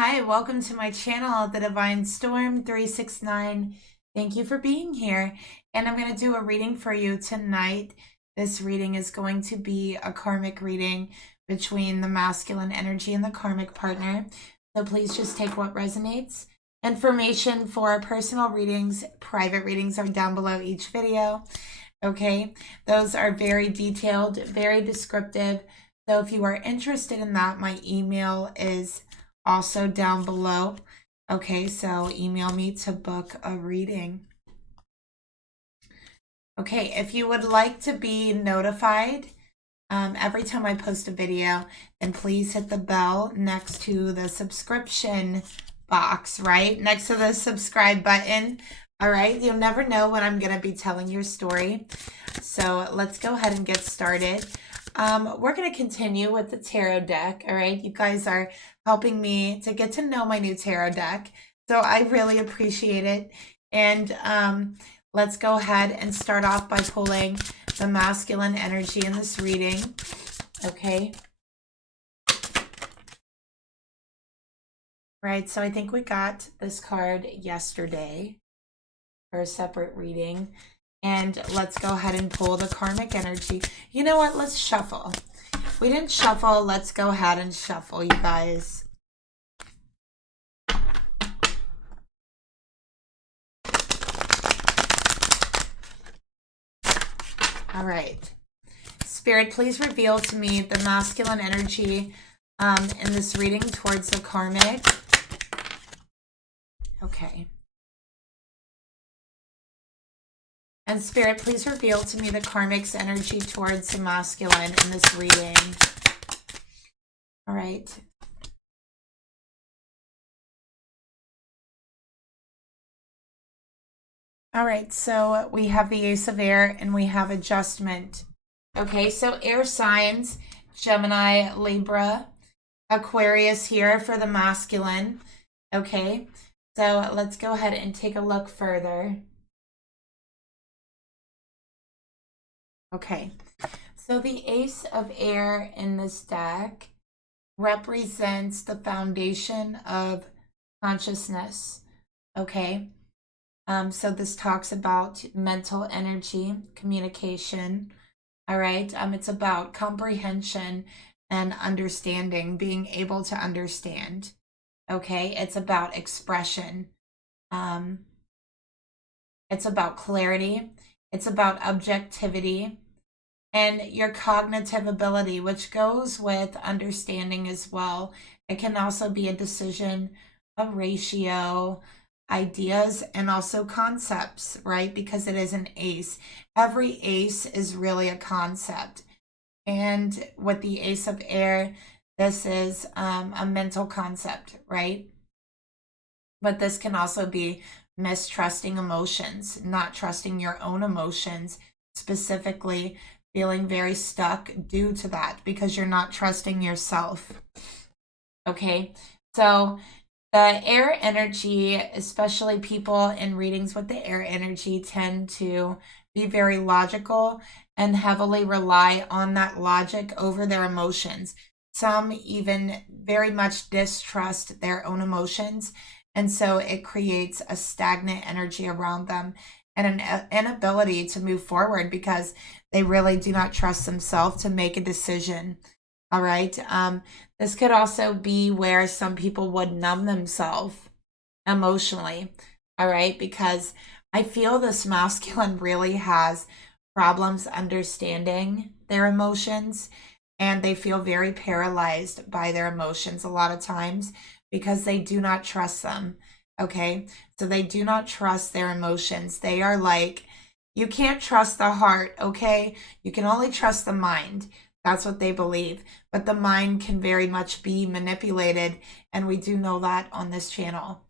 Hi, welcome to my channel, The Divine Storm 369. Thank you for being here. And I'm going to do a reading for you tonight. This reading is going to be a karmic reading between the masculine energy and the karmic partner. So please just take what resonates. Information for personal readings, private readings are down below each video. Okay, those are very detailed, very descriptive. So if you are interested in that, my email is also down below. Okay, so email me to book a reading. Okay, if you would like to be notified every time I post a video, then please hit the bell next to the subscription box, right? Next to the subscribe button. All right, you'll never know when I'm going to be telling your story. So let's go ahead and get started. We're going to continue with the tarot deck. All right, you guys are helping me to get to know my new tarot deck. So I really appreciate it. And let's go ahead and start off by pulling the masculine energy in this reading. Okay. Right, so I think we got this card yesterday for a separate reading. And let's go ahead and pull the karmic energy. You know what? Let's shuffle. We didn't shuffle. Let's go ahead and shuffle, you guys. All right. Spirit, please reveal to me the masculine energy in this reading towards the karmic. Okay. And Spirit, please reveal to me the karmic's energy towards the masculine in this reading. All right. All right, so we have the Ace of Air and we have Adjustment. Okay, so air signs, Gemini, Libra, Aquarius here for the masculine. Okay, so let's go ahead and take a look further. Okay, so the Ace of Air in this deck represents the foundation of consciousness. Okay, so this talks about mental energy, communication. All right, it's about comprehension and understanding, being able to understand. Okay, it's about expression. It's about clarity. It's about objectivity and your cognitive ability, which goes with understanding as well. It can also be a decision, a ratio, ideas, and also concepts, right? Because it is an ace. Every ace is really a concept. And with the Ace of Air, this is a mental concept, right? But this can also be mistrusting emotions, not trusting your own emotions, specifically feeling very stuck due to that because you're not trusting yourself. Okay, so the air energy, especially people in readings with the air energy, tend to be very logical and heavily rely on that logic over their emotions. Some even very much distrust their own emotions. And so it creates a stagnant energy around them and an inability to move forward because they really do not trust themselves to make a decision. All right. This could also be where some people would numb themselves emotionally. All right. Because I feel this masculine really has problems understanding their emotions and they feel very paralyzed by their emotions a lot of times because they do not trust them. Okay. So they do not trust their emotions. They are like, you can't trust the heart. Okay. You can only trust the mind. That's what they believe. But the mind can very much be manipulated. And we do know that on this channel.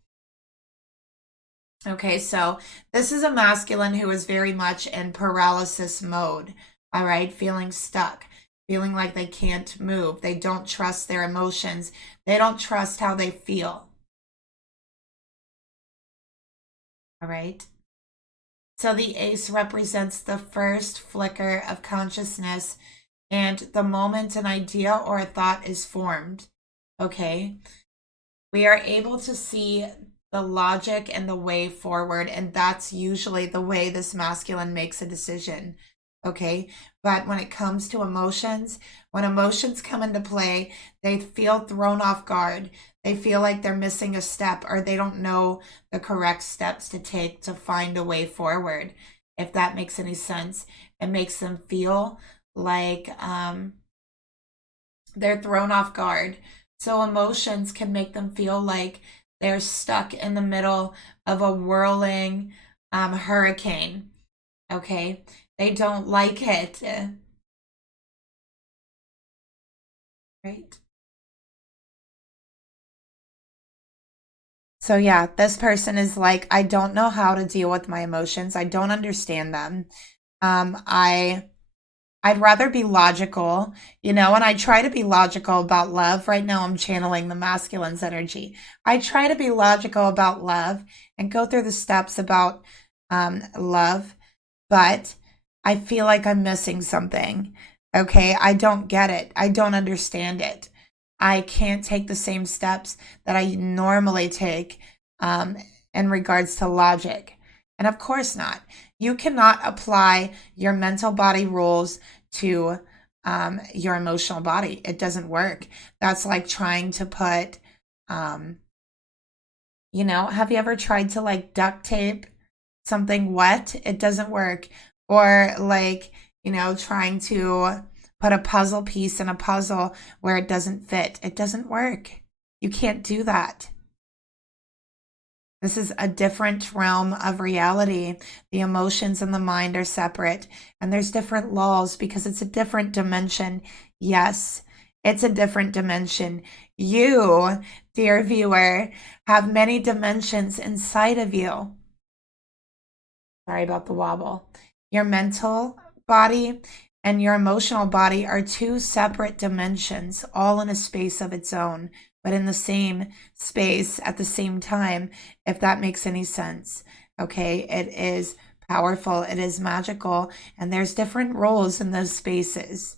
Okay, so this is a masculine who is very much in paralysis mode. All right, feeling stuck, feeling like they can't move. They don't trust their emotions. They don't trust how they feel. All right. So the ace represents the first flicker of consciousness and the moment an idea or a thought is formed. Okay. We are able to see the logic and the way forward, and that's usually the way this masculine makes a decision. Okay, but when it comes to emotions, when emotions come into play, they feel thrown off guard. They feel like they're missing a step, or they don't know the correct steps to take to find a way forward. If that makes any sense, it makes them feel like they're thrown off guard. So emotions can make them feel like they're stuck in the middle of a whirling hurricane. Okay, they don't like it. Right. So yeah, this person is like, I don't know how to deal with my emotions. I don't understand them. I'd rather be logical, and I try to be logical about love. Right now, I'm channeling the masculine's energy. I try to be logical about love and go through the steps about love, but I feel like I'm missing something. Okay, I don't get it. I don't understand it. I can't take the same steps that I normally take um, in regards to logic. And of course not. You cannot apply your mental body rules to your emotional body. It doesn't work. That's like trying to put, have you ever tried to like duct tape something wet? It doesn't work. Or like, trying to put a puzzle piece in a puzzle where it doesn't fit. It doesn't work. You can't do that. This is a different realm of reality. The emotions and the mind are separate, and there's different laws because it's a different dimension. Yes, it's a different dimension. You, dear viewer, have many dimensions inside of you. Sorry about the wobble. Your mental body and your emotional body are two separate dimensions, all in a space of its own, but in the same space at the same time, if that makes any sense. Okay, it is powerful, it is magical, and there's different roles in those spaces.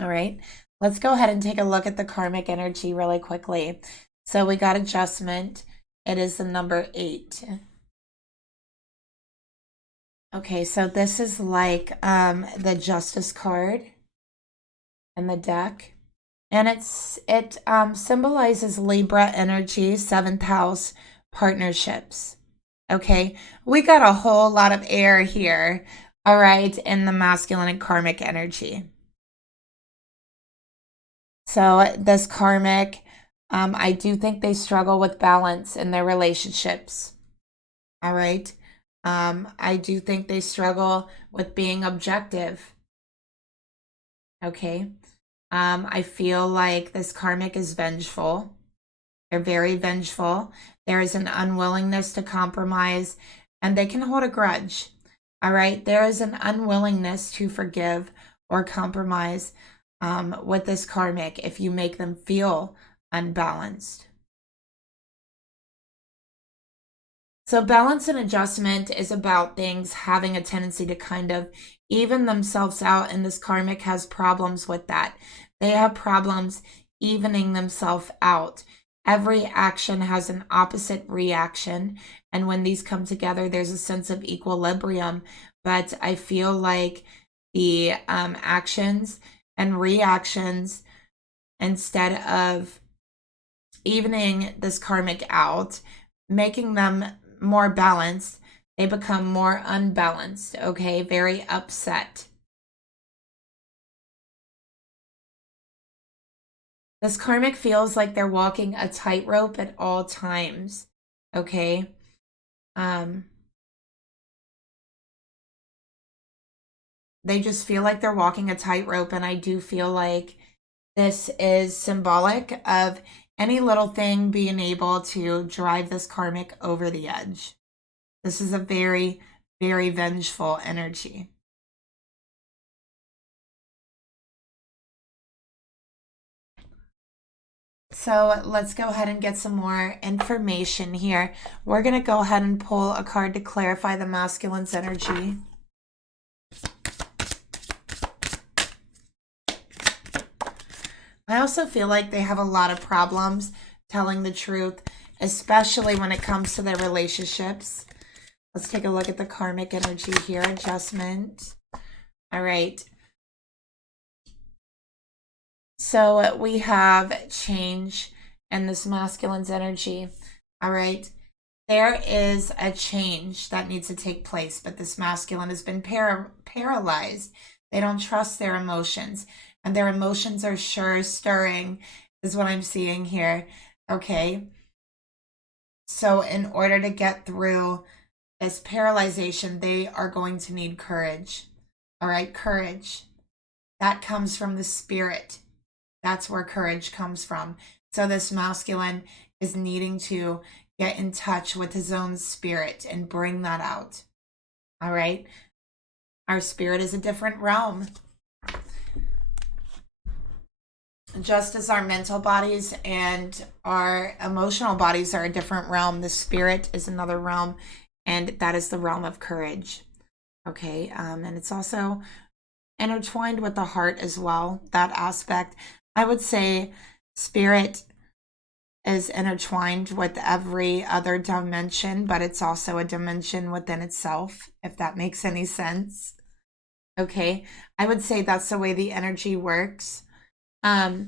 All right, let's go ahead and take a look at the karmic energy really quickly. So we got adjustment. It is the number 8. Okay, so this is like the Justice card in the deck. And it symbolizes Libra energy, 7th house partnerships. Okay, we got a whole lot of air here, all right, in the masculine and karmic energy. So this karmic, I do think they struggle with balance in their relationships. All right. I do think they struggle with being objective. Okay. I feel like this karmic is vengeful. They're very vengeful. There is an unwillingness to compromise, and they can hold a grudge. All right. There is an unwillingness to forgive or compromise with this karmic if you make them feel unbalanced. So balance and adjustment is about things having a tendency to kind of even themselves out, and this karmic has problems with that. They have problems evening themselves out. Every action has an opposite reaction, and when these come together, there's a sense of equilibrium. But I feel like the actions and reactions, instead of evening this karmic out, making them more balanced, they become more unbalanced, okay? Very upset. This karmic feels like they're walking a tightrope at all times, okay? They just feel like they're walking a tightrope, and I do feel like this is symbolic of any little thing being able to drive this karmic over the edge. This is a very, very vengeful energy. So let's go ahead and get some more information here. We're going to go ahead and pull a card to clarify the masculine's energy. I also feel like they have a lot of problems telling the truth, especially when it comes to their relationships. Let's take a look at the karmic energy here. Adjustment. All right. So we have change in this masculine's energy. All right. There is a change that needs to take place, but this masculine has been paralyzed. They don't trust their emotions, and their emotions are sure stirring, is what I'm seeing here. Okay. So in order to get through this paralyzation, they are going to need courage. All right, courage. That comes from the spirit. That's where courage comes from. So this masculine is needing to get in touch with his own spirit and bring that out. All right. Our spirit is a different realm. Just as our mental bodies and our emotional bodies are a different realm, the spirit is another realm, and that is the realm of courage. Okay. And it's also intertwined with the heart as well, that aspect. I would say spirit is intertwined with every other dimension, but it's also a dimension within itself, if that makes any sense. Okay, I would say that's the way the energy works. For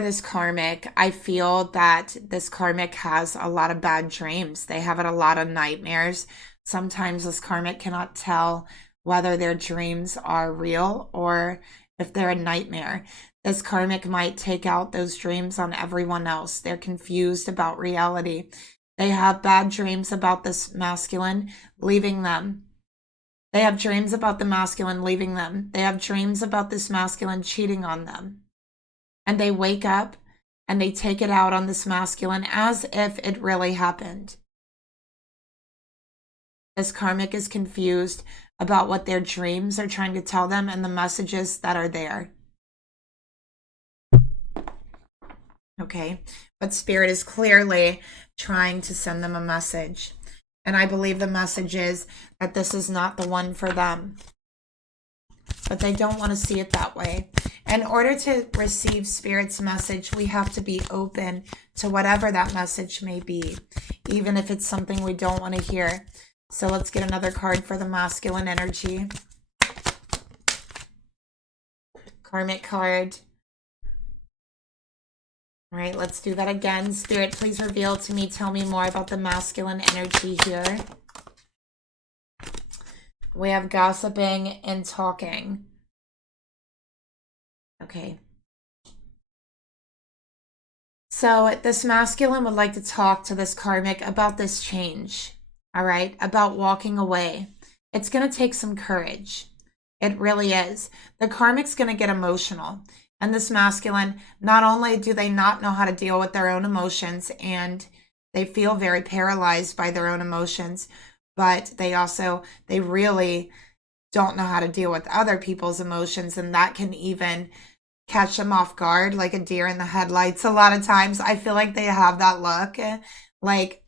this karmic, I feel that this karmic has a lot of bad dreams. They have a lot of nightmares. Sometimes this karmic cannot tell whether their dreams are real or if they're a nightmare. This karmic might take out those dreams on everyone else. They're confused about reality. They have bad dreams about this masculine leaving them. They have dreams about the masculine leaving them. They have dreams about this masculine cheating on them. And they wake up and they take it out on this masculine as if it really happened. This karmic is confused about what their dreams are trying to tell them and the messages that are there. Okay, but spirit is clearly trying to send them a message. And I believe the message is that this is not the one for them. But they don't want to see it that way. In order to receive spirit's message, we have to be open to whatever that message may be, even if it's something we don't want to hear. So let's get another card for the masculine energy. Karmic card. All right, let's do that again. Spirit, please reveal to me, tell me more about the masculine energy here. We have gossiping and talking. Okay. So this masculine would like to talk to this karmic about this change. All right, about walking away. It's going to take some courage. It really is. The karmic's going to get emotional. And this masculine, not only do they not know how to deal with their own emotions and they feel very paralyzed by their own emotions, but they really don't know how to deal with other people's emotions. And that can even catch them off guard, like a deer in the headlights. A lot of times I feel like they have that look. Like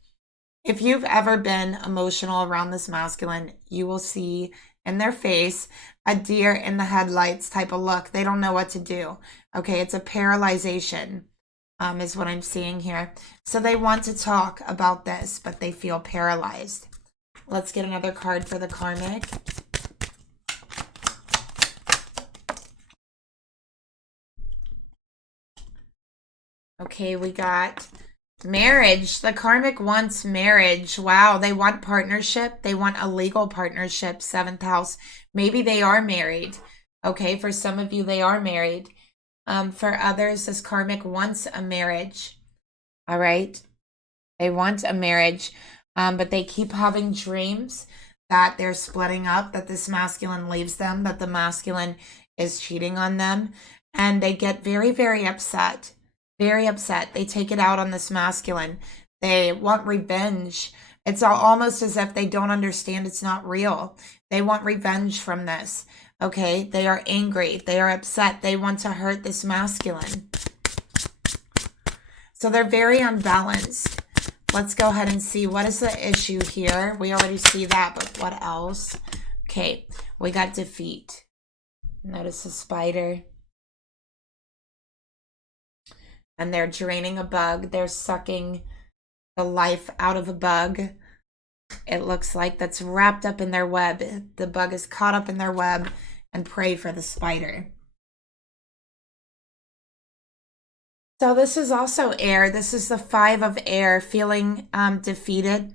if you've ever been emotional around this masculine, you will see in their face a deer in the headlights type of look. They don't know what to do. Okay, it's a paralyzation is what I'm seeing here. So they want to talk about this, but they feel paralyzed. Let's get another card for the karmic. Okay, we got marriage. The karmic wants marriage. Wow, they want partnership. They want a legal partnership. 7th house. Maybe they are married. Okay, for some of you, they are married. For others, this karmic wants a marriage. All right, they want a marriage, but they keep having dreams that they're splitting up, that this masculine leaves them, that the masculine is cheating on them, and they get very, very upset. Very upset. They take it out on this masculine. They want revenge. It's almost as if they don't understand it's not real. They want revenge from this. Okay, they are angry. They are upset. They want to hurt this masculine. So they're very unbalanced. Let's go ahead and see what is the issue here. We already see that, but what else? Okay, we got defeat. Notice the spider. and they're draining a bug. They're sucking the life out of a bug. It looks like that's wrapped up in their web. The bug is caught up in their web, and pray for the spider. So this is also air. This is the 5 of air, feeling defeated.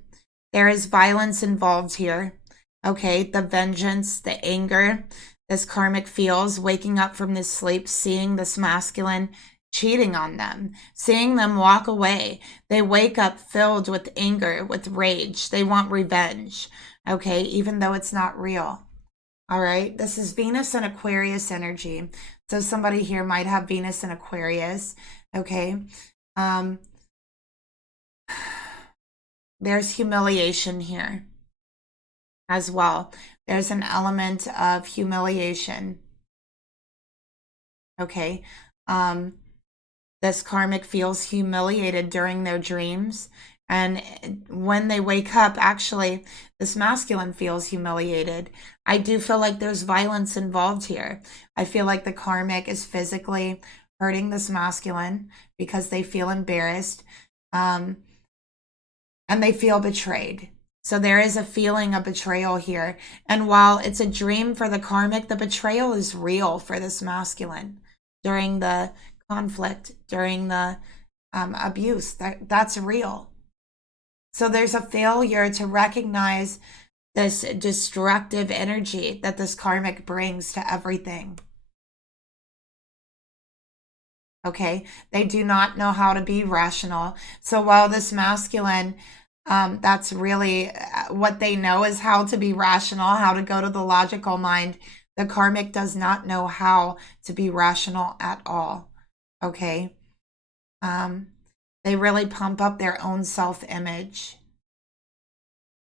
There is violence involved here. Okay, the vengeance, the anger, this karmic feels, waking up from this sleep, seeing this masculine cheating on them, seeing them walk away. They wake up filled with anger, with rage. They want revenge, okay, even though it's not real. All right, this is Venus and Aquarius energy. So somebody here might have Venus and Aquarius, okay? There's humiliation here as well. There's an element of humiliation, okay? This karmic feels humiliated during their dreams. And when they wake up, actually, this masculine feels humiliated. I do feel like there's violence involved here. I feel like the karmic is physically hurting this masculine because they feel embarrassed and they feel betrayed. So there is a feeling of betrayal here. And while it's a dream for the karmic, the betrayal is real for this masculine during the conflict, during the abuse. That's real. So there's a failure to recognize this destructive energy that this karmic brings to everything. Okay, they do not know how to be rational. So while this masculine, that's really what they know is how to be rational, how to go to the logical mind. The karmic does not know how to be rational at all. Okay. They really pump up their own self-image.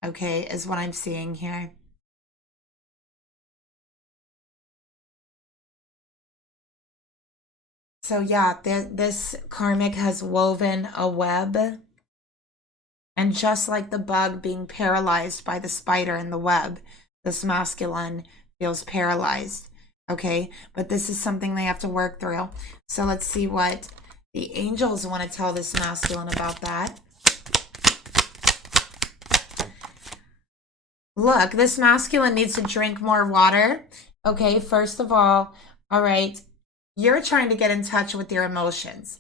Okay, is what I'm seeing here. So yeah, this karmic has woven a web. And just like the bug being paralyzed by the spider in the web, this masculine feels paralyzed. Okay, but this is something they have to work through. So let's see what the angels want to tell this masculine about that. Look, this masculine needs to drink more water. Okay, first of all right, you're trying to get in touch with your emotions.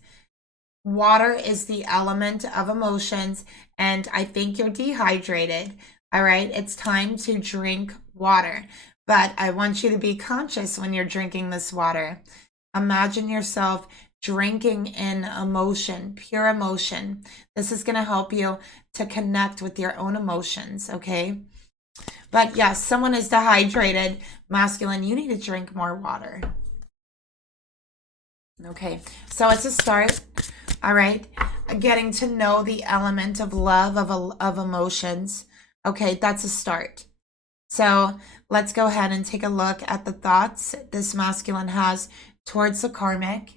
Water is the element of emotions, and I think you're dehydrated. All right, it's time to drink water. But I want you to be conscious when you're drinking this water. Imagine yourself drinking in emotion, pure emotion. This is going to help you to connect with your own emotions, okay? But yes, someone is dehydrated. Masculine, you need to drink more water. Okay, so it's a start. All right, getting to know the element of love, of emotions. Okay, that's a start. So let's go ahead and take a look at the thoughts this masculine has towards the karmic.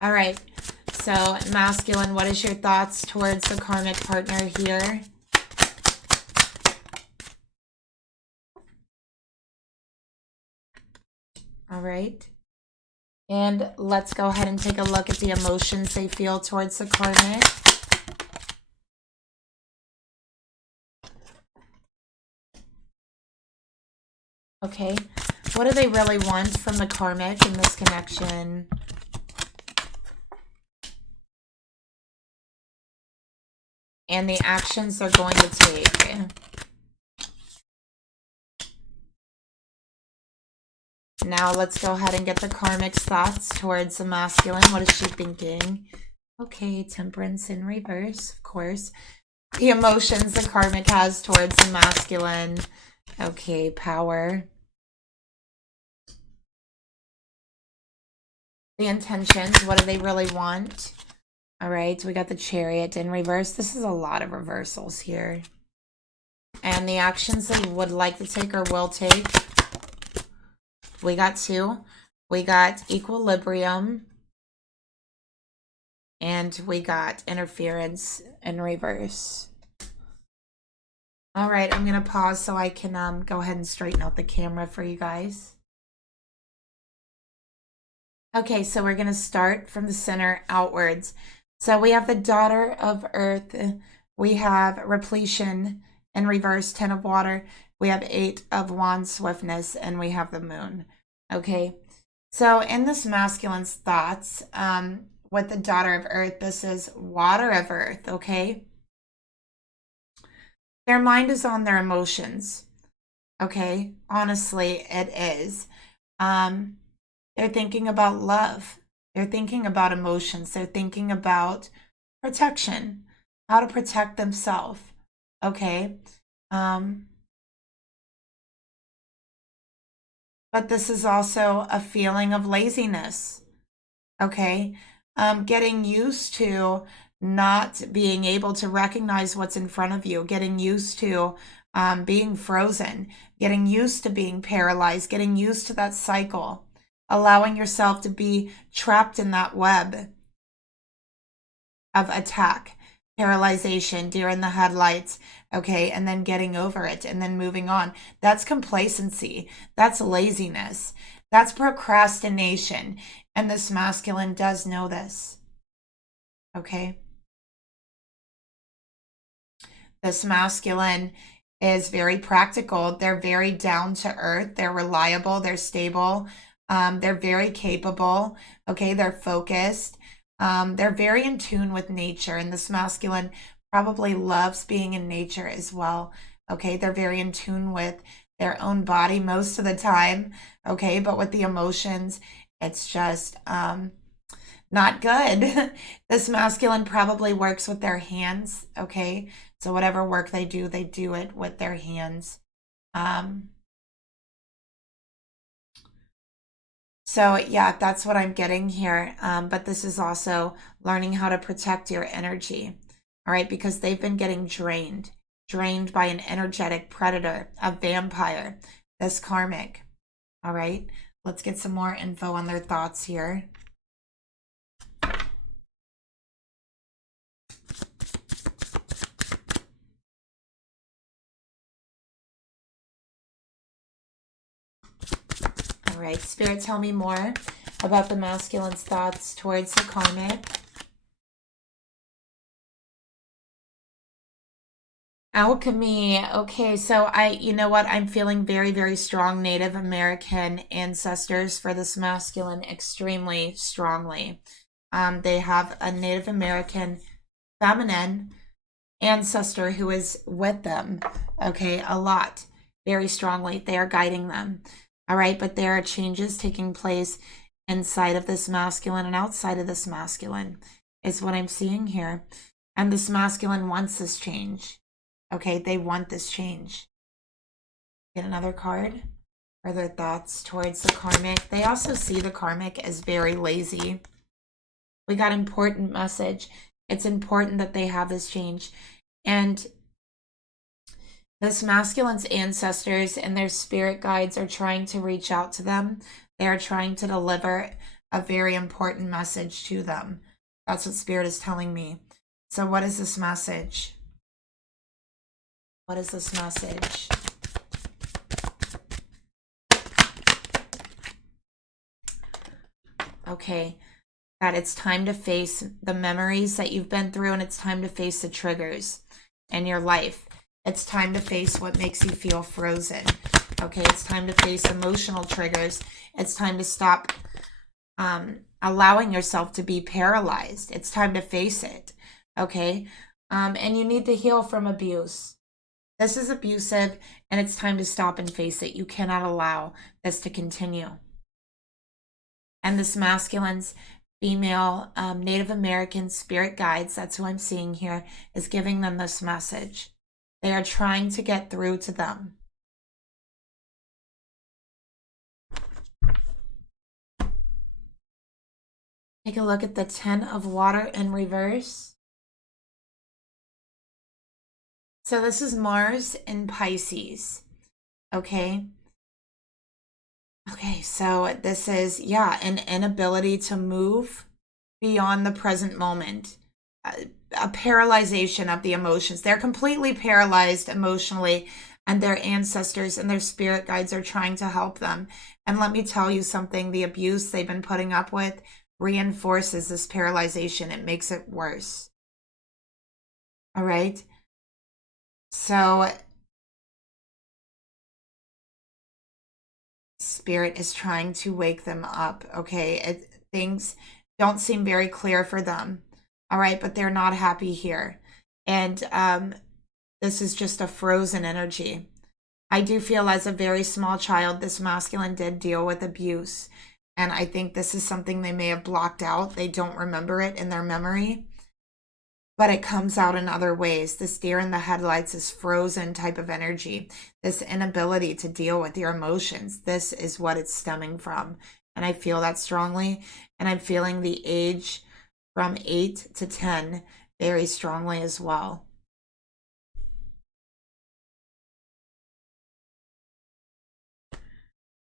All right, so masculine, what is your thoughts towards the karmic partner here? All right. And let's go ahead and take a look at the emotions they feel towards the karmic. Okay, what do they really want from the karmic in this connection? And the actions they're going to take. Now let's go ahead and get the karmic's thoughts towards the masculine. What is she thinking? Okay, temperance in reverse, of course. The emotions the karmic has towards the masculine. Okay, power. The intentions, what do they really want? All right, we got the chariot in reverse. This is a lot of reversals here. And the actions they would like to take or will take. We got 2. We got equilibrium. And we got interference in reverse. All right, I'm going to pause so I can go ahead and straighten out the camera for you guys. Okay, so we're going to start from the center outwards. So we have the daughter of earth. We have repletion in reverse, 10 of water. We have 8 of wands, swiftness, and we have the moon. Okay, so in this masculine's thoughts, with the daughter of earth, this is water of earth, okay? Their mind is on their emotions, okay? Honestly, it is. They're thinking about love. They're thinking about emotions. They're thinking about protection, how to protect themselves, okay? But this is also a feeling of laziness, okay? Getting used to not being able to recognize what's in front of you, getting used to being frozen, getting used to being paralyzed, getting used to that cycle, allowing yourself to be trapped in that web of attack, paralyzation, deer in the headlights, okay, and then getting over it and then moving on. That's complacency. That's laziness. That's procrastination. And this masculine does know this, okay? This masculine is very practical. They're very down to earth. They're reliable. They're stable. They're very capable, okay? They're focused. They're very in tune with nature, and this masculine probably loves being in nature as well, okay? They're very in tune with their own body most of the time, okay? But with the emotions, it's just not good. This masculine probably works with their hands, okay? So whatever work they do it with their hands. So yeah, that's what I'm getting here. But this is also learning how to protect your energy, all right? Because they've been getting drained by an energetic predator, a vampire, this karmic, all right? Let's get some more info on their thoughts here. All right, Spirit, tell me more about the masculine's thoughts towards the karmic. Alchemy. Okay, so you know what? I'm feeling very, very strong Native American ancestors for this masculine extremely strongly. They have a Native American feminine ancestor who is with them, okay, a lot, very strongly. They are guiding them, all right? But there are changes taking place inside of this masculine and outside of this masculine is what I'm seeing here. And this masculine wants this change. Okay, they want this change. Get another card for their thoughts towards the karmic. They also see the karmic as very lazy. We got important message. It's important that they have this change. And this masculine's ancestors and their spirit guides are trying to reach out to them. They are trying to deliver a very important message to them. That's what Spirit is telling me. So what is this message? What is this message? Okay, that it's time to face the memories that you've been through, and it's time to face the triggers in your life. It's time to face what makes you feel frozen. Okay, it's time to face emotional triggers. It's time to stop allowing yourself to be paralyzed. It's time to face it. Okay, and you need to heal from abuse. This is abusive, and it's time to stop and face it. You cannot allow this to continue. And this masculine's female Native American spirit guides, that's who I'm seeing here, is giving them this message. They are trying to get through to them. Take a look at the 10 of water in reverse. So this is Mars in Pisces, okay? Okay, so this is, yeah, an inability to move beyond the present moment, a paralyzation of the emotions. They're completely paralyzed emotionally. and their ancestors and their spirit guides are trying to help them. And let me tell you something, the abuse they've been putting up with reinforces this paralyzation. It makes it worse. All right. So spirit is trying to wake them up. Okay. Things don't seem very clear for them. All right. But they're not happy here. And this is just a frozen energy. I do feel as a very small child, this masculine did deal with abuse. And I think this is something they may have blocked out. They don't remember it in their memory. But it comes out in other ways. This deer in the headlights is frozen type of energy. This inability to deal with your emotions. This is what it's stemming from. And I feel that strongly. And I'm feeling the age from 8 to 10 very strongly as well.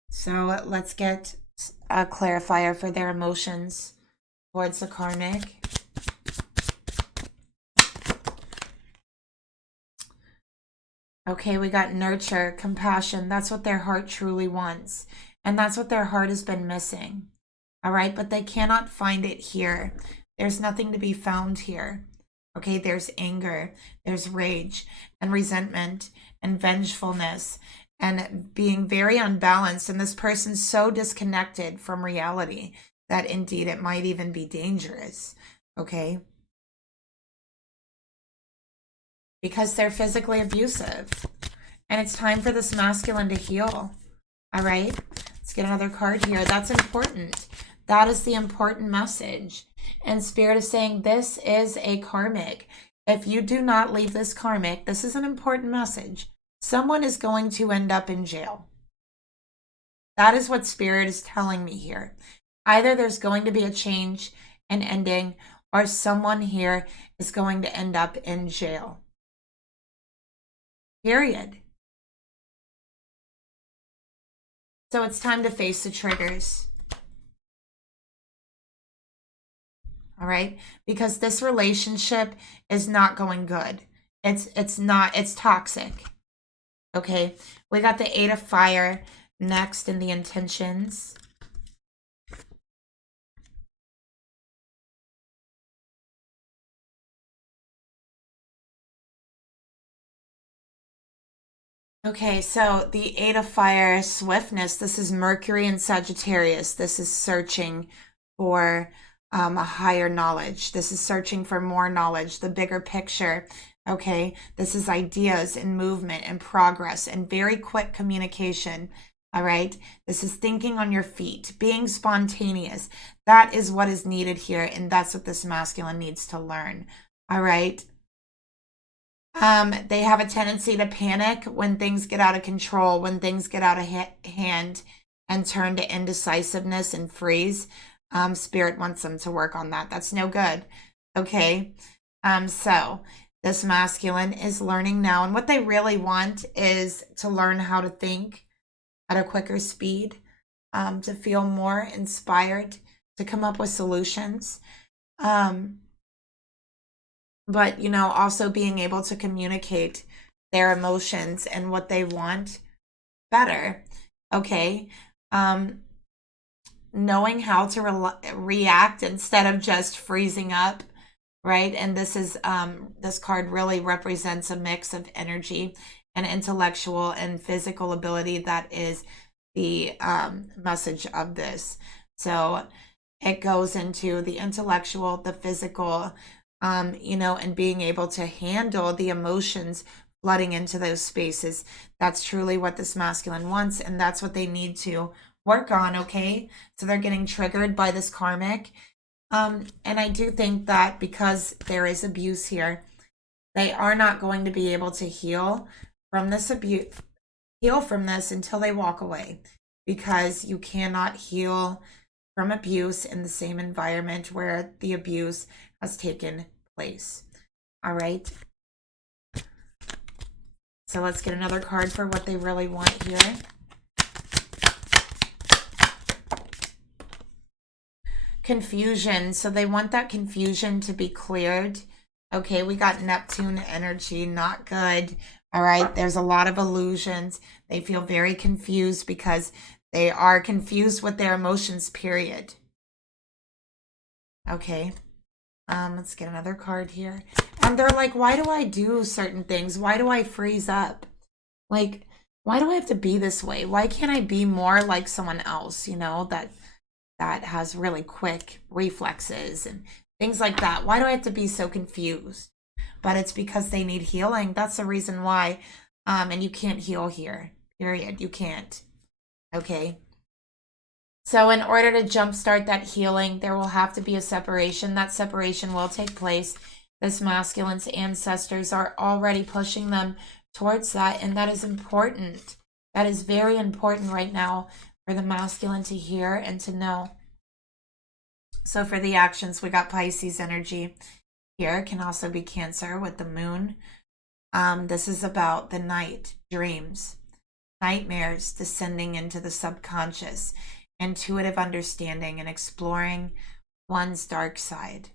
So let's get a clarifier for their emotions towards the karmic. Okay, we got nurture, compassion. That's what their heart truly wants. And that's what their heart has been missing. All right, but they cannot find it here. There's nothing to be found here. Okay, there's anger, there's rage and resentment and vengefulness and being very unbalanced. And this person's so disconnected from reality that indeed it might even be dangerous. Okay. Because they're physically abusive. And it's time for this masculine to heal. All right. Let's get another card here. That's important. That is the important message. And Spirit is saying this is a karmic. If you do not leave this karmic, this is an important message. Someone is going to end up in jail. That is what Spirit is telling me here. Either there's going to be a change, an ending, or someone here is going to end up in jail. Period. So it's time to face the triggers. All right? Because this relationship is not going good. It's toxic. Okay? We got the 8 of Fire next in the intentions. Okay, so the 8 of Fire, swiftness. This is Mercury and Sagittarius. This is searching for a higher knowledge. This is searching for more knowledge, the bigger picture. Okay, this is ideas and movement and progress and very quick communication. All right, this is thinking on your feet, being spontaneous. That is what is needed here, and that's what this masculine needs to learn. All right. They have a tendency to panic when things get out of control, when things get out of hand and turn to indecisiveness and freeze. Spirit wants them to work on that. That's no good. Okay. So this masculine is learning now, and what they really want is to learn how to think at a quicker speed, to feel more inspired, to come up with solutions. But, you know, also being able to communicate their emotions and what they want better. Okay. Knowing how to react instead of just freezing up, right? And this is, this card really represents a mix of energy and intellectual and physical ability. That is the message of this. So it goes into the intellectual, the physical, you know, and being able to handle the emotions flooding into those spaces. That's truly what this masculine wants, and that's what they need to work on. Okay, so they're getting triggered by this karmic, and I do think that because there is abuse here, they are not going to be able to heal from this abuse, until they walk away, because you cannot heal from abuse in the same environment where the abuse has taken place. All right. So let's get another card for what they really want here. Confusion. So they want that confusion to be cleared. Okay, we got Neptune energy, not good. All right, there's a lot of illusions. They feel very confused because they are confused with their emotions, period. Okay. Let's get another card here. And they're like, why do I do certain things? Why do I freeze up? Like, why do I have to be this way? Why can't I be more like someone else, you know, that has really quick reflexes and things like that? Why do I have to be so confused? But it's because they need healing. That's the reason why. And you can't heal here. Period. You can't. Okay. So in order to jumpstart that healing, there will have to be a separation. That separation will take place. This masculine's ancestors are already pushing them towards that, and that is important. That is very important right now for the masculine to hear and to know. So for the actions, we got Pisces energy. Here can also be Cancer with the moon. This is about the night, dreams, nightmares descending into the subconscious, intuitive understanding, and exploring one's dark side.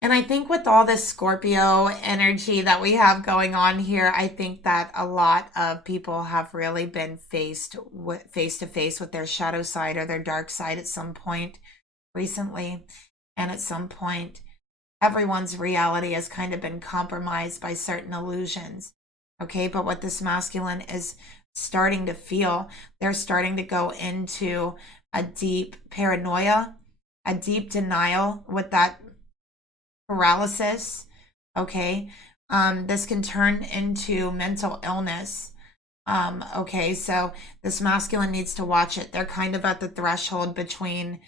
And I think with all this Scorpio energy that we have going on here, I think that a lot of people have really been face to face with their shadow side or their dark side at some point recently. And at some point, everyone's reality has kind of been compromised by certain illusions. Okay, but what this masculine is starting to feel, they're starting to go into a deep paranoia, a deep denial with that paralysis. Okay, this can turn into mental illness. Okay, so this masculine needs to watch it. They're kind of at the threshold between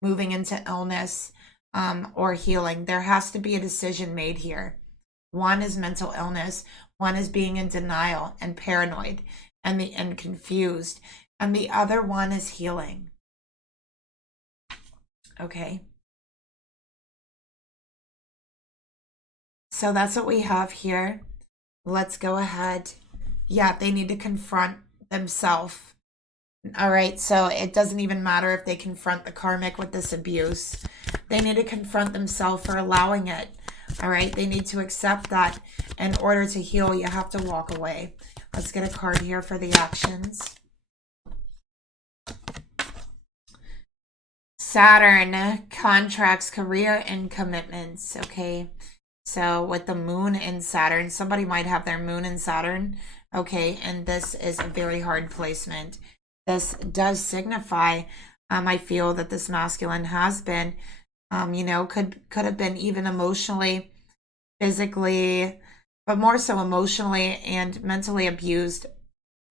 moving into illness or healing. There has to be a decision made here. One is mental illness, one is being in denial and paranoid and confused, and the other one is healing. Okay. So that's what we have here. Let's go ahead. Yeah, they need to confront themselves. All right, so it doesn't even matter if they confront the karmic with this abuse. They need to confront themselves for allowing it. All right, they need to accept that in order to heal, you have to walk away. Let's get a card here for the actions. Saturn, contracts, career, and commitments. Okay, so with the moon in Saturn, somebody might have their moon in Saturn. Okay, and this is a very hard placement. This does signify, I feel that this masculine has been, you know, could have been even emotionally, physically, but more so emotionally and mentally abused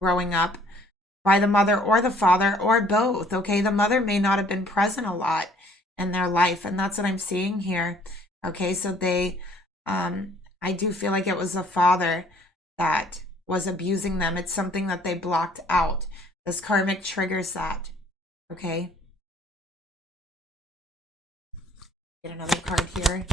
growing up by the mother or the father or both. Okay, the mother may not have been present a lot in their life, and that's what I'm seeing here. Okay, so they, I do feel like it was the father that was abusing them. It's something that they blocked out. This karmic triggers that. Okay. Get another card here.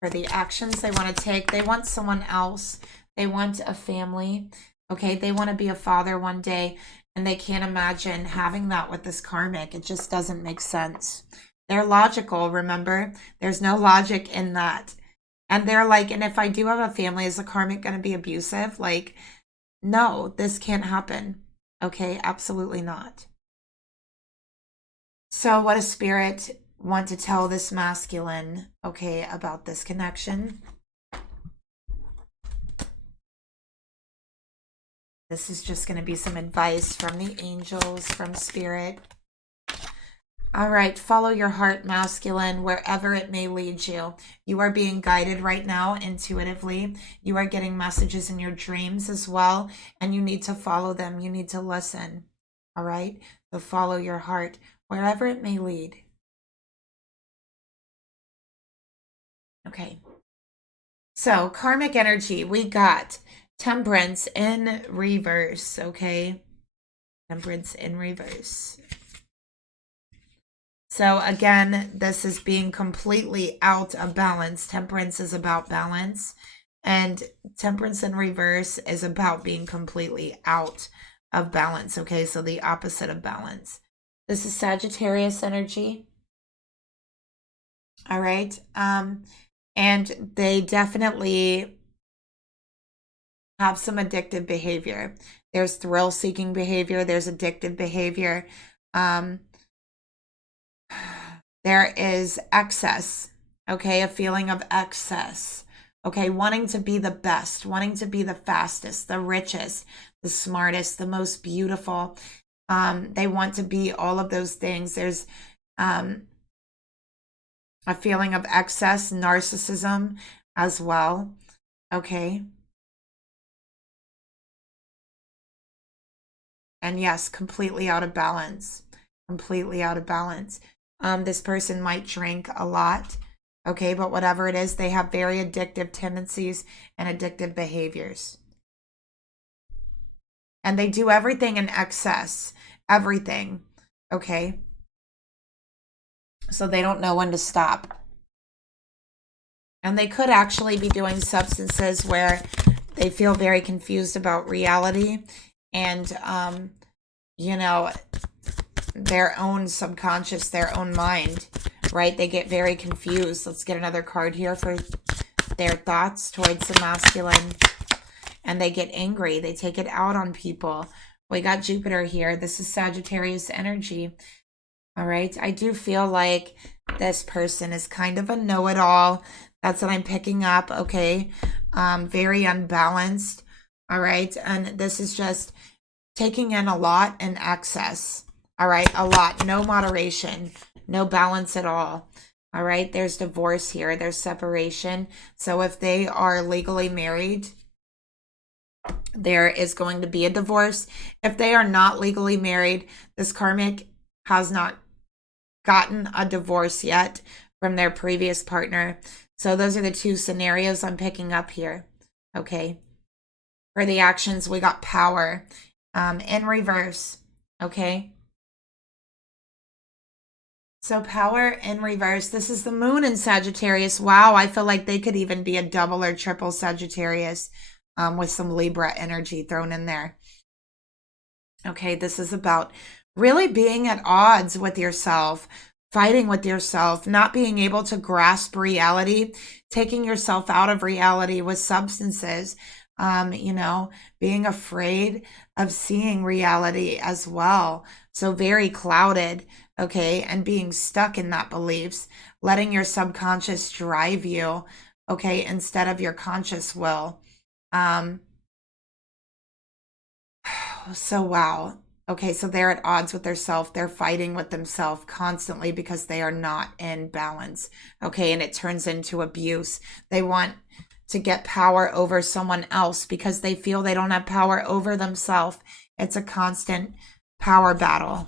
For the actions they want to take, they want someone else. They want a family. Okay, they want to be a father one day, and they can't imagine having that with this karmic. It just doesn't make sense. They're logical, remember? There's no logic in that. And they're like, and if I do have a family, is the karmic going to be abusive? Like, no, this can't happen. Okay, absolutely not. So what does Spirit want to tell this masculine, okay, about this connection? This is just going to be some advice from the angels, from Spirit. All right, follow your heart, masculine, wherever it may lead you. You are being guided right now intuitively. You are getting messages in your dreams as well, and you need to follow them. You need to listen. All right, so follow your heart, wherever it may lead. Okay, so karmic energy, we got Temperance in reverse, okay? Temperance in reverse. So again, this is being completely out of balance. Temperance is about balance, and temperance in reverse is about being completely out of balance, okay? So the opposite of balance. This is Sagittarius energy. All right. And they definitely have some addictive behavior. There's thrill-seeking behavior. There's addictive behavior. Um, there is excess, okay? A feeling of excess, okay? Wanting to be the best, wanting to be the fastest, the richest, the smartest, the most beautiful. They want to be all of those things. There's a feeling of excess, narcissism as well, okay? And yes, completely out of balance, completely out of balance. This person might drink a lot, okay, but whatever it is, they have very addictive tendencies and addictive behaviors. And they do everything in excess, everything, okay? So they don't know when to stop. And they could actually be doing substances where they feel very confused about reality and, you know, their own subconscious, their own mind, right? They get very confused. Let's get another card here for their thoughts towards the masculine. And they get angry. They take it out on people. We got Jupiter here. This is Sagittarius energy. All right. I do feel like this person is kind of a know-it-all. That's what I'm picking up. Okay. Very unbalanced. All right. And this is just taking in a lot in excess. All right. A lot. No moderation. No balance at all. All right. There's divorce here. There's separation. So if they are legally married, there is going to be a divorce. If they are not legally married, this karmic has not gotten a divorce yet from their previous partner. So those are the two scenarios I'm picking up here. Okay. For the actions, we got power in reverse. Okay. So power in reverse. This is the moon in Sagittarius. Wow, I feel like they could even be a double or triple Sagittarius with some Libra energy thrown in there. Okay, this is about really being at odds with yourself, fighting with yourself, not being able to grasp reality, taking yourself out of reality with substances, you know, being afraid of seeing reality as well. So very clouded, okay, and being stuck in that beliefs, letting your subconscious drive you, okay, instead of your conscious will. So wow. Okay, so they're at odds with themselves. They're fighting with themselves constantly because they are not in balance. Okay, and it turns into abuse. They want to get power over someone else because they feel they don't have power over themselves. It's a constant power battle.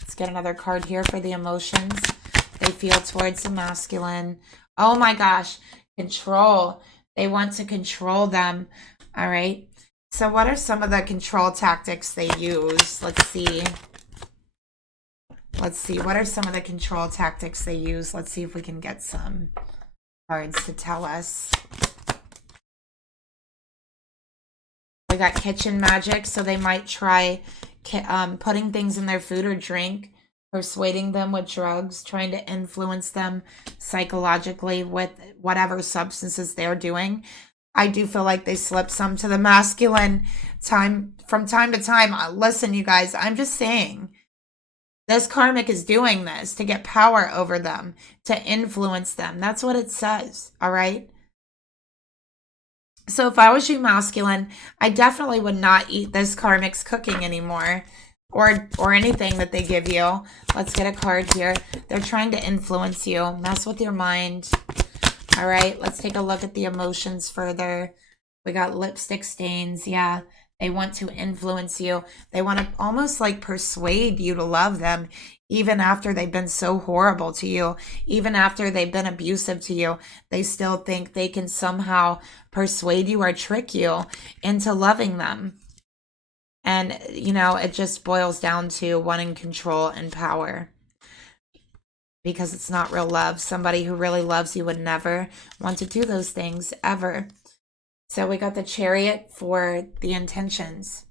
Let's get another card here for the emotions they feel towards the masculine. Oh my gosh, control. They want to control them. All right. So what are some of the control tactics they use? Let's see. Let's see. What are some of the control tactics they use? Let's see if we can get some cards to tell us. We got kitchen magic, so they might try putting things in their food or drink, persuading them with drugs, trying to influence them psychologically with whatever substances they're doing. I do feel like they slip some to the masculine from time to time. Listen, you guys, I'm just saying this karmic is doing this to get power over them, to influence them. That's what it says. All right. So if I was you masculine, I definitely would not eat this karmic's cooking anymore or anything that they give you. Let's get a card here. They're trying to influence you, mess with your mind. All right, let's take a look at the emotions further. We got lipstick stains. Yeah, they want to influence you. They want to almost like persuade you to love them, even after they've been so horrible to you, even after they've been abusive to you. They still think they can somehow persuade you or trick you into loving them. And, you know, it just boils down to wanting control and power. Because it's not real love. Somebody who really loves you would never want to do those things ever. So we got the Chariot for the intentions.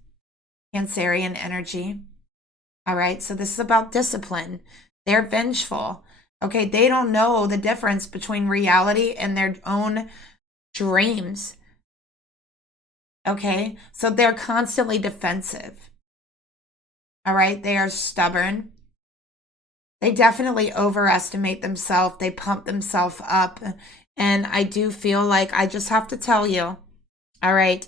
Cancerian energy. All right, so this is about discipline. They're vengeful. Okay, they don't know the difference between reality and their own dreams. Okay, so they're constantly defensive. All right, they are stubborn. They definitely overestimate themselves. They pump themselves up. And I do feel like I just have to tell you, all right,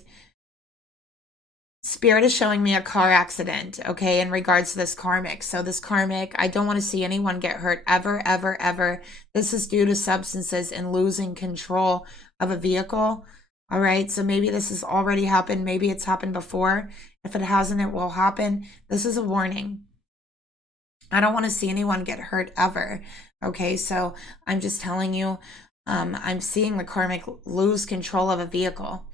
Spirit is showing me a car accident, okay, in regards to this karmic. So this karmic, I don't want to see anyone get hurt ever, ever, ever. This is due to substances and losing control of a vehicle. All right, so maybe this has already happened. Maybe it's happened before. If it hasn't, it will happen. This is a warning. I don't want to see anyone get hurt ever. Okay, so I'm just telling you, I'm seeing the karmic lose control of a vehicle.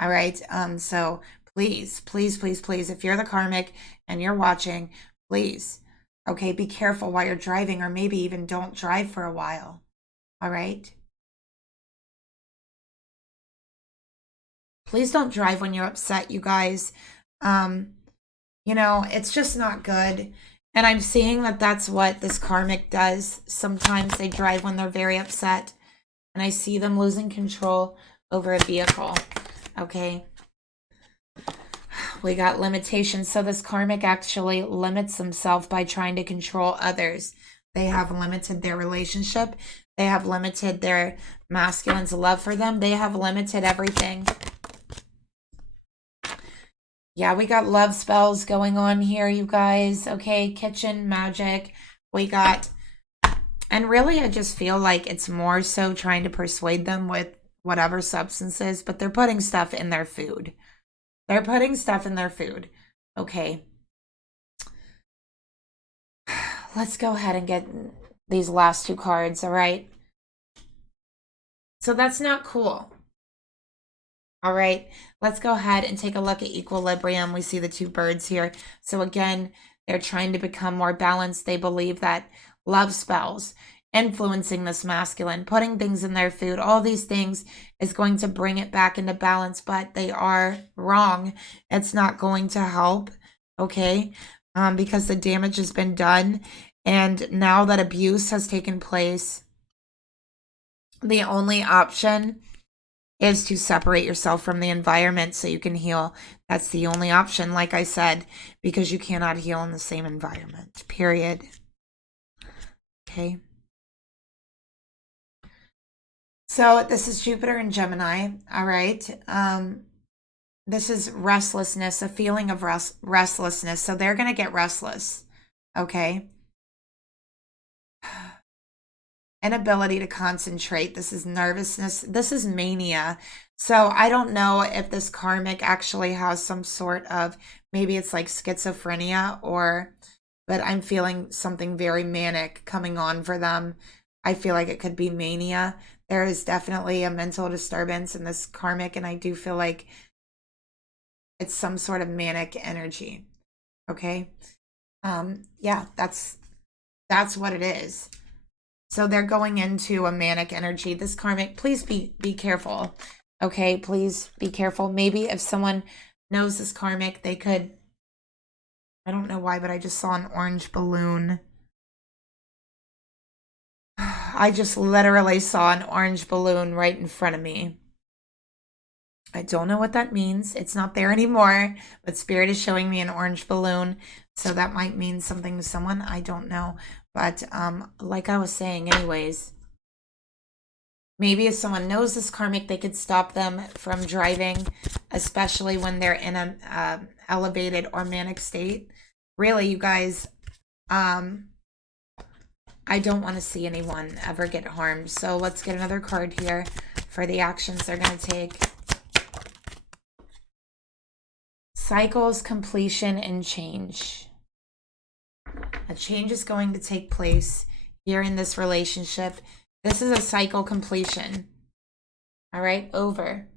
All right, so please, please, please, please, if you're the karmic and you're watching, please, okay, be careful while you're driving, or maybe even don't drive for a while. All right? Please don't drive when you're upset, you guys. You know, it's just not good. And I'm seeing that that's what this karmic does. Sometimes they drive when they're very upset, and I see them losing control over a vehicle. Okay. We got limitations. So this karmic actually limits themselves by trying to control others. They have limited their relationship. They have limited their masculine's love for them. They have limited everything. Yeah, we got love spells going on here, you guys. Okay, kitchen magic. We got, and really I just feel like it's more so trying to persuade them with whatever substances, but they're putting stuff in their food. They're putting stuff in their food. Okay. Let's go ahead and get these last two cards, all right? So that's not cool. All right, let's go ahead and take a look at equilibrium. We see the two birds here. So again, they're trying to become more balanced. They believe that love spells, influencing this masculine, putting things in their food, all these things is going to bring it back into balance, but they are wrong. It's not going to help, okay? Because the damage has been done. And now that abuse has taken place, the only option is to separate yourself from the environment so you can heal. That's the only option, like I said, because you cannot heal in the same environment, period. Okay. So this is Jupiter and Gemini, all right? This is restlessness, a feeling of restlessness. So they're going to get restless, okay? Inability to concentrate. This is nervousness. This is mania. So I don't know if this karmic actually has some sort of, maybe it's like schizophrenia, or, but I'm feeling something very manic coming on for them. I feel like it could be mania. There is definitely a mental disturbance in this karmic, and I do feel like it's some sort of manic energy. Okay. Yeah, that's what it is. So they're going into a manic energy. This karmic, please be careful. Okay, please be careful. Maybe if someone knows this karmic, they could, I don't know why, but I just saw an orange balloon. I just literally saw an orange balloon right in front of me. I don't know what that means. It's not there anymore, but Spirit is showing me an orange balloon. So that might mean something to someone. I don't know. But like I was saying anyways, maybe if someone knows this karmic, they could stop them from driving, especially when they're in an elevated or manic state. Really, you guys, I don't want to see anyone ever get harmed. So let's get another card here for the actions they're going to take. Cycles, completion, and change. A change is going to take place here in this relationship. This is a cycle completion. All right, over.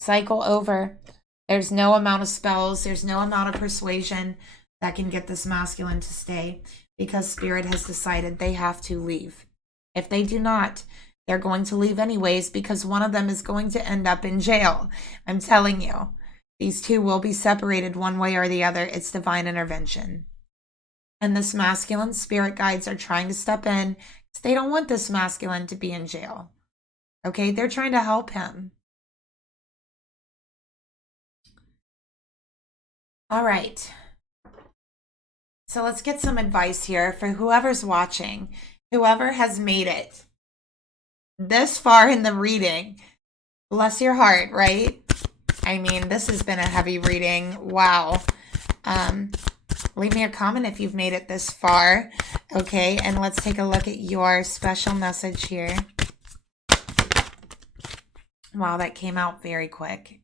Cycle over. There's no amount of spells. There's no amount of persuasion that can get this masculine to stay, because Spirit has decided they have to leave. If they do not, they're going to leave anyways, because one of them is going to end up in jail. I'm telling you, these two will be separated one way or the other. It's divine intervention. And this masculine, spirit guides are trying to step in, They don't want this masculine to be in jail. Okay, they're trying to help him. All right. So let's get some advice here for whoever's watching, whoever has made it this far in the reading. Bless your heart, right? I mean, this has been a heavy reading. Wow. Leave me a comment if you've made it this far. Okay, and let's take a look at your special message here. Wow, that came out very quick.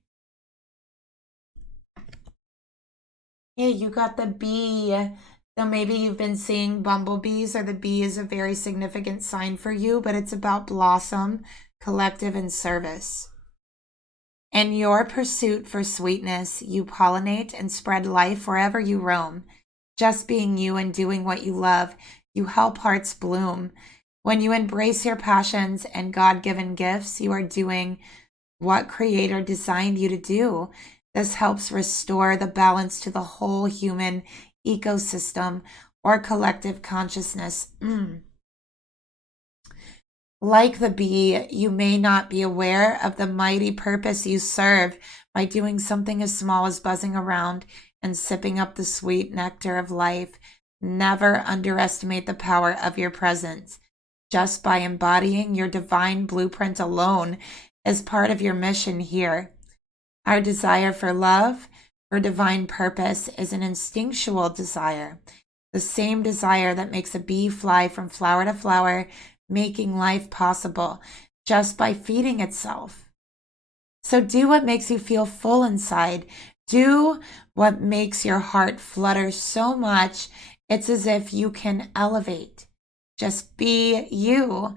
Hey, you got the bee. So maybe you've been seeing bumblebees, or the bee is a very significant sign for you, but it's about blossom, collective, and service. In your pursuit for sweetness, you pollinate and spread life wherever you roam. Just being you and doing what you love, you help hearts bloom. When you embrace your passions and God-given gifts, you are doing what Creator designed you to do. This helps restore the balance to the whole human ecosystem or collective consciousness. Like the bee, you may not be aware of the mighty purpose you serve by doing something as small as buzzing around and sipping up the sweet nectar of life. Never underestimate the power of your presence. Just by embodying your divine blueprint alone is part of your mission here. Our desire for love, for divine purpose, is an instinctual desire. The same desire that makes a bee fly from flower to flower, making life possible just by feeding itself. So do what makes you feel full inside. Do what makes your heart flutter so much it's as if you can elevate. Just be you.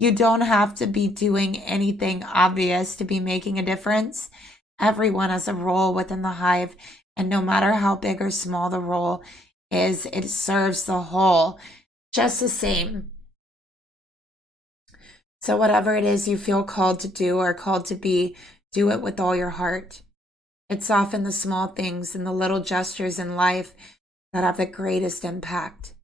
You don't have to be doing anything obvious to be making a difference. Everyone has a role within the hive, and no matter how big or small the role is, it serves the whole just the same. So whatever it is you feel called to do or called to be, do it with all your heart. It's often the small things and the little gestures in life that have the greatest impact.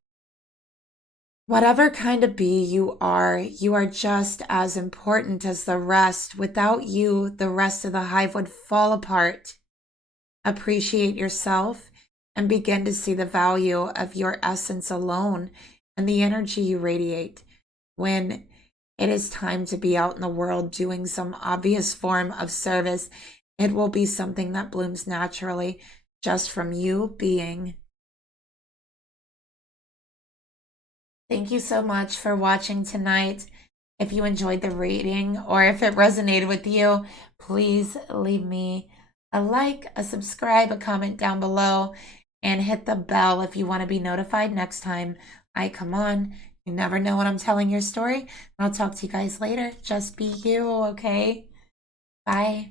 Whatever kind of bee you are just as important as the rest. Without you, the rest of the hive would fall apart. Appreciate yourself and begin to see the value of your essence alone and the energy you radiate. When it is time to be out in the world doing some obvious form of service, it will be something that blooms naturally just from you being. Thank you so much for watching tonight. If you enjoyed the reading or if it resonated with you, please leave me a like, a subscribe, a comment down below, and hit the bell if you want to be notified next time I come on. You never know when I'm telling your story. I'll talk to you guys later. Just be you, okay? Bye.